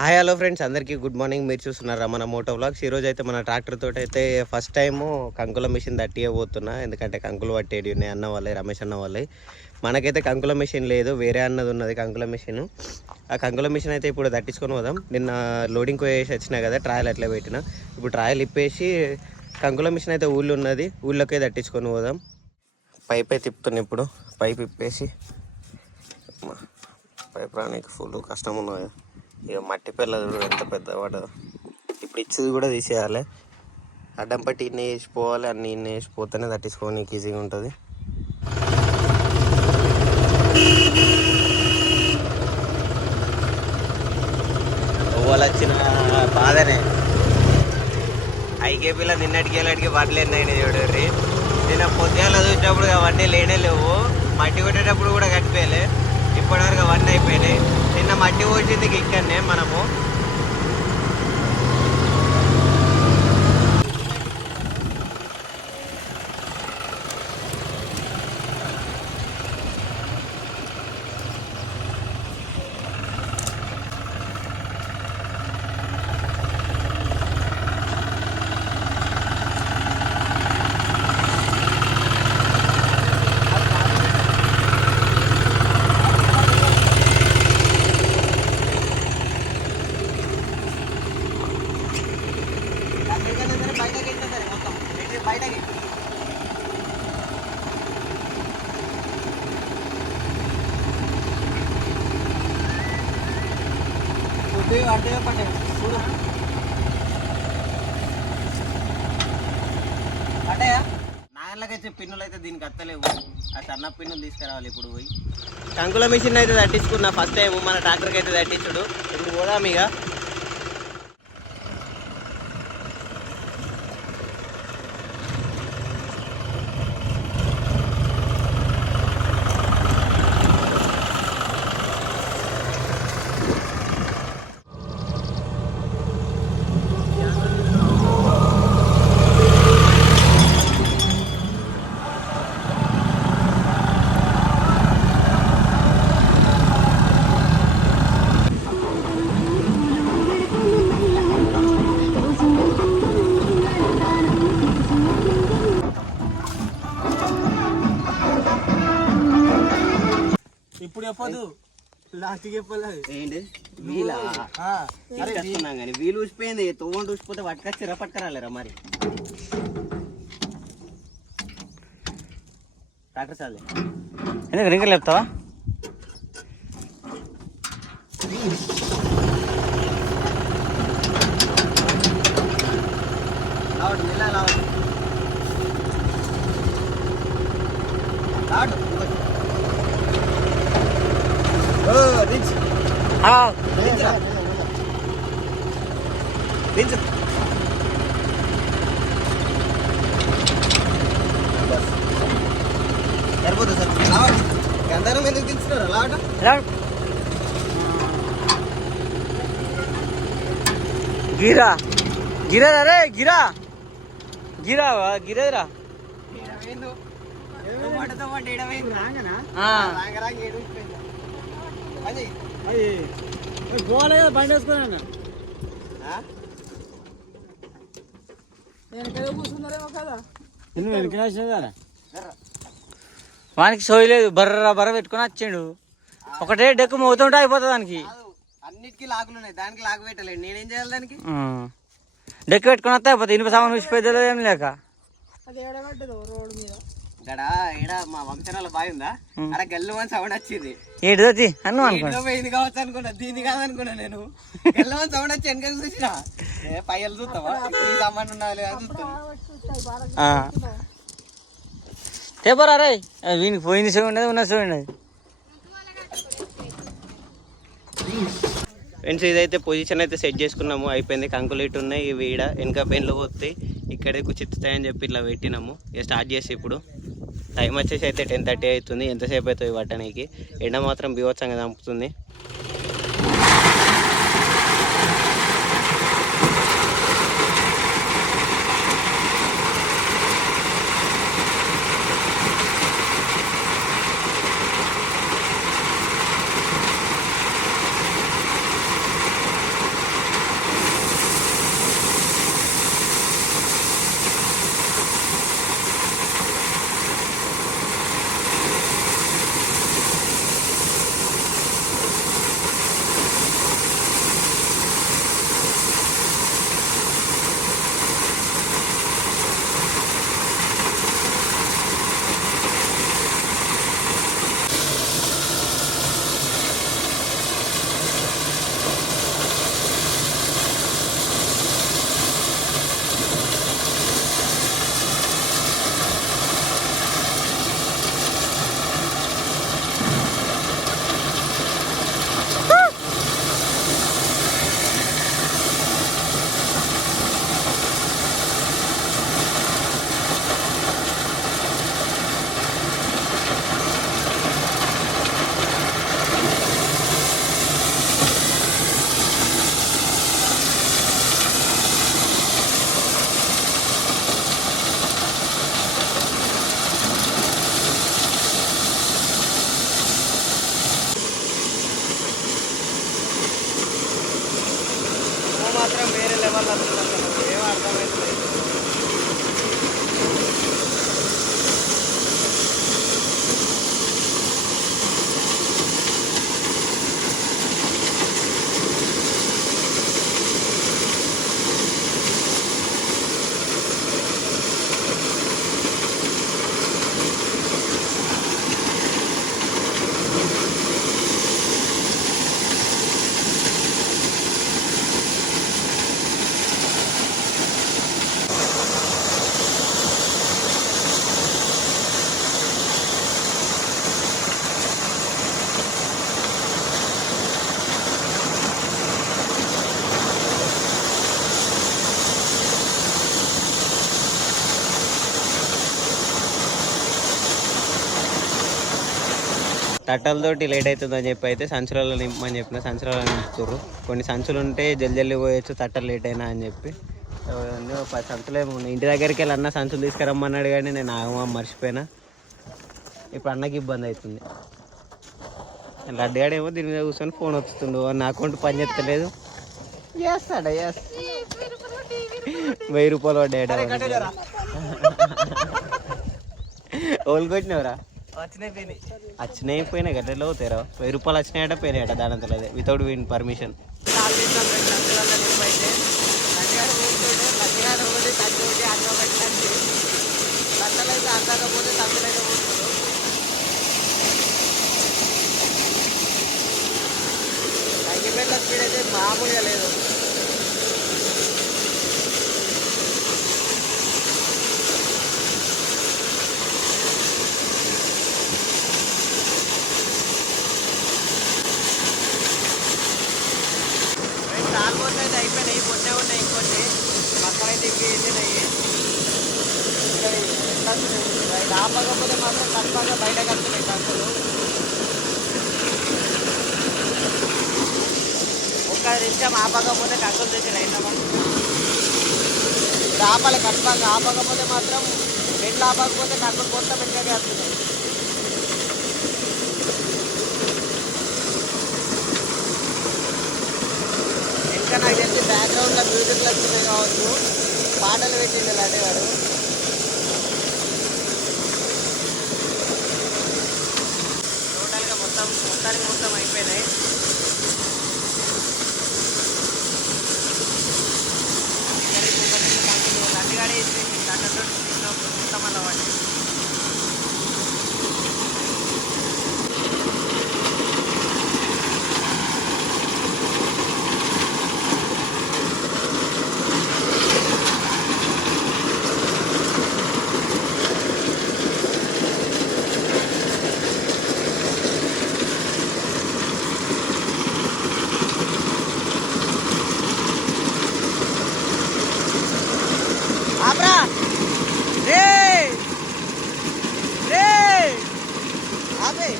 Hi hello friends అందరికీ good morning మీరు చూస్తున్నారా మన మోటో బ్లాగ్స్ ఈరోజు అయితే మన ట్రాక్టర్ తోటి అయితే ఫస్ట్ టైము కంకుల మిషన్ తట్టియబోతున్నా. ఎందుకంటే కంకులు పట్టేది ఉన్నాయి అన్న వాళ్ళే రమేష్ అన్న వాళ్ళే. మనకైతే కంకుల మిషన్ లేదు వేరే అన్నది ఉన్నది కంకుల మిషన్ ఆ కంకుల మిషన్ అయితే ఇప్పుడు తట్టించుకొని పోదాం. నిన్న లోడింగ్ వేసి వచ్చినా కదా ట్రయల్ అట్లా పెట్టిన. ఇప్పుడు ట్రయల్ ఇప్పేసి కంకుల మిషన్ అయితే ఊళ్ళో ఉన్నది ఊళ్ళోకే తట్టించుకొని పోదాం. పైప్ అయితే తిప్పుతున్నా ఇప్పుడు. పైప్ ఇప్పేసి. పైప్ రానికి ఫుల్ కష్టం ఉన్నాయా ఇక మట్టి పిల్లలు చూడు ఎంత పెద్ద ఇప్పుడు ఇచ్చేది కూడా తీసేయాలి. అడ్డం పట్టి ఇన్ని వేసిపోవాలి అన్ని ఇన్ని వేసిపోతేనే తట్టించుకోవడానికి ఈజీగా ఉంటుంది. వాళ్ళు వచ్చిన బాధనే. ఐకేపీలో నిన్నటికి వెళ్ళాడికి బట్టలు ఎన్నైనా చూడండి. నిన్న పొద్దుగాల చూసినప్పుడు అవన్నీ లేనే లేవు. మట్టి కొట్టేటప్పుడు కూడా కట్టిపోయలే ఇప్పటివరకు అవన్నీ అయిపోయినాయి. నిన్న మట్టి పోసింది ఇక్కడనే మనము. పిన్నులు అయితే దీనికి అత్తలేవు. ఆ సన్న పిన్నులు తీసుకురావాలి ఇప్పుడు పోయి. కంకుల మిషన్ అయితే తట్టించుకున్నా. ఫస్ట్ టైం మన ట్రాక్టర్కి అయితే తట్టించుడు. ఇప్పుడు పోదాం ఇక. ఇప్పుడు చెప్పదు లాస్ట్ చెప్పలేదు ఏంటి? వీలా? తీసుకొస్తున్నాం కానీ? వీలు ఊసిపోయింది. తోవండి ఊసిపోతే పట్టుకొచ్చిరా? పట్టుకురాలేరా మరి? ట్రాక్టర్ చాలే. ఎందుకు రింగర్ లేపుతావా? ఎందుకు గిరా. గిరా రే? గిరా. గిరా గిరేరా కదా? బండి వేసుకున్నా వానికి సోయలేదు బర్ర బర్ర పెట్టుకొని వచ్చిండు. ఒకటే డెక్కు మోతుంటే అయిపోతుంది దానికి. అన్నిటికీ లాగులు ఉన్నాయి. దానికి లాగు పెట్టలేదు. నేనేం చేయాలి దానికి. డెక్కు పెట్టుకొని వస్తే అయిపోతుంది. ఇనుప సామాన్ విసిపోయేది ఏం లేక. ఇక్కడ ఈడ మా వంశనాల బావి ఉందా? అక్కడ గల్లు అని సౌండ్ వచ్చింది. ఏంటిది అన్ను ఇంట్లో పోయింది కావచ్చు అనుకున్నా దీన్ని కాదనుకున్నా నేను. గల్లు అని సౌండ్ వచ్చి వెనక చూసిన. ఏ పైలు చూస్తావా? ఈ సామాన్ అని చూస్తాను. పేపర్ అరే వీనికి పోయింది చూడండి ఉండదు ఉన్న సేవ ఉండదు ఫ్రెండ్స్ ఇదైతే పొజిషన్ అయితే సెట్ చేసుకున్నాము. అయిపోయింది కంకులు ఇటు ఉన్నాయి ఇవి ఈడ వెనక పెన్లు పోతాయి ఇక్కడే కుచిత్తాయని చెప్పి ఇట్లా పెట్టినాము. ఇక స్టార్ట్ చేసి ఇప్పుడు. టైం వచ్చేసి అయితే టెన్ థర్టీ అవుతుంది. ఎంతసేపు అవుతుంది పట్టడానికి ఎండ మాత్రం బీవత్సంగా చంపుతుంది తట్టలతోటి లేట్ అవుతుందని చెప్పి అయితే సంచులలో నింపమని చెప్పిన సంచులలో నింపుతారు కొన్ని సంచులు ఉంటే జల్ది జల్ది పోయొచ్చు తట్టలు లేట్ అయినా అని చెప్పి. పది సంచులు ఏమో ఉన్నాయి ఇంటి దగ్గరికి వెళ్ళి అన్న సంచులు తీసుకురమ్మన్నాడు కానీ నేను ఆగమా మర్చిపోయినా. ఇప్పుడు అన్నకి ఇబ్బంది అవుతుంది. లడ్డుగాడేమో దీని మీద కూర్చొని ఫోన్ వస్తుండు నా అకౌంట్ పని చేస్తలేదు చేస్తాడా వెయ్యి రూపాయలు పడ్డాడు ఓళ్ళకి వచ్చినావురా వచ్చినాయి పోయినాయి గడ్డలో అవుతారా వెయ్యి రూపాయలు వచ్చినాయట పోయినాయట దాని అంతలో వితౌట్ విన్ పర్మిషన్ స్పీడ్ అయితే మామూలుగా లేదు ఆల్మోస్ట్ అయితే అయిపోయినాయి పొట్టే ఉన్నాయి ఇంకొన్ని పక్కన అయితే ఇంక వెళ్ళినాయి రైట్ ఆపకపోతే మాత్రం కష్టంగా బయట వస్తున్నాయి కంకులు ఒక్క నిమిషం ఆపకపోతే కంకులు తెచ్చి రైట్ ఆపాలి కష్టంగా ఆపకపోతే మాత్రం బెడ్లు ఆపకపోతే కంకులు మొత్తం వెనకగా వస్తున్నాయి ఇంకా నాకు తెలిసి బ్యాక్గ్రౌండ్లో మ్యూజిక్లు వస్తున్నాయి కావచ్చు. పాటలు పెట్టిండు లాంటి వాడు టోటల్గా మొత్తం మొత్తానికి మొత్తం అయిపోయినాయి. ఇంకా రేపు ఒక మొత్తం అలా వాడి ఆపరా రే రే ఆపే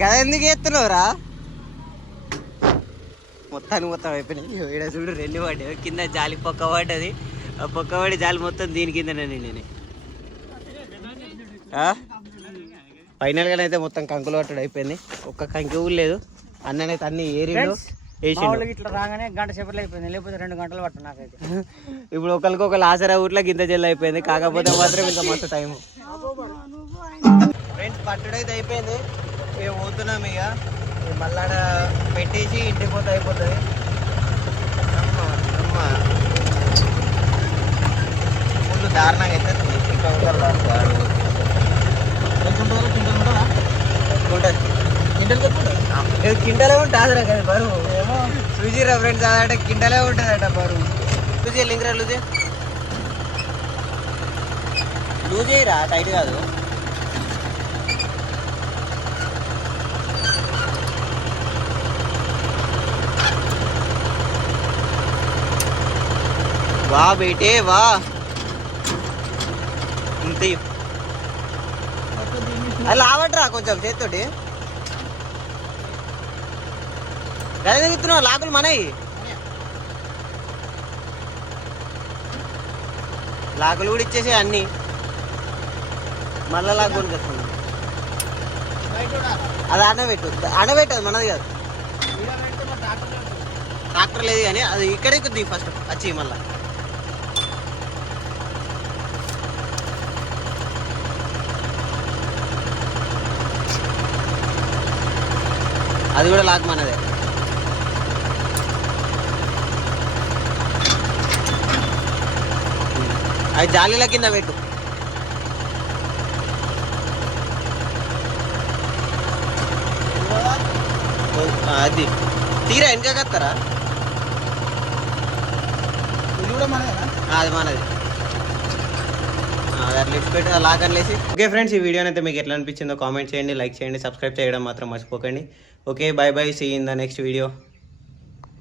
గద ఎందుకు ఎత్తున్నావురా? మొత్తానికి మొత్తం అయిపోయినాయి. ఈడ చూడు రెండు పడ్డాయి. కింద జాలి పొక్క పడ్డది. ఆ పొక్క పడి జాలి మొత్తం దీని కిందనే నేను. ఫైనల్గా అయితే మొత్తం కంకులు పట్టడం అయిపోయింది. ఒక్క కంకి ఊరు లేదు. అన్ననైతే అన్ని వేసిండు. ఇట్లా రాగానే గంట సేపట్లో అయిపోయింది. లేకపోతే రెండు గంటలు పట్టు నాకైతే. ఇప్పుడు ఒకరికి ఒక ఆసరా ఊట్ల గింత జల్లు అయిపోయింది. కాకపోతే మాత్రం ఇంకా మస్తు టైం ఫ్రెండ్స్ పట్టుడైతే అయిపోయింది. మేము పోతున్నాం ఇక. ఇక మళ్ళా పెట్టేసి ఇంటికి పోతే అయిపోతుంది. అమ్మ అమ్మ. ఫుల్ దారుణంగా అయితే ఇంకా ఉంటారు? కింటలే ఉంటుంది కదా బరువు చూసిరా ఫ్రెండ్స్ అదట కింటలే ఉంటుందట బరువు లూజే లింగరా లూజే. లూజ్ చేయరా టైట్ కాదు. వా బేటే వా. ఇంత. అలా ఆవట్రా కొంచెం చేతితోటి. గదే లాకులు మనయి లాకులు కూడా ఇచ్చేసే అన్ని. మళ్ళా లాగా కొనుకొస్తుంది అది అడబెట్టు అనబెట్టు అది మనది కాదు. ట్రాక్టర్ లేదు కానీ అది ఇక్కడే కొద్ది ఫస్ట్ వచ్చి మళ్ళీ. అది కూడా లాక్ మనదే. అది జాలీల కింద పెట్టు. అది. తీరా వెనక కత్తరా అది మనది. లాక్ అనేసి ఓకే ఫ్రెండ్స్ ఈ వీడియో అయితే మీకు ఎట్లా అనిపించిందో కామెంట్ చేయండి లైక్ చేయండి సబ్స్క్రైబ్ చేయడం మాత్రం మర్చిపోకండి. okay bye bye see you in the next video.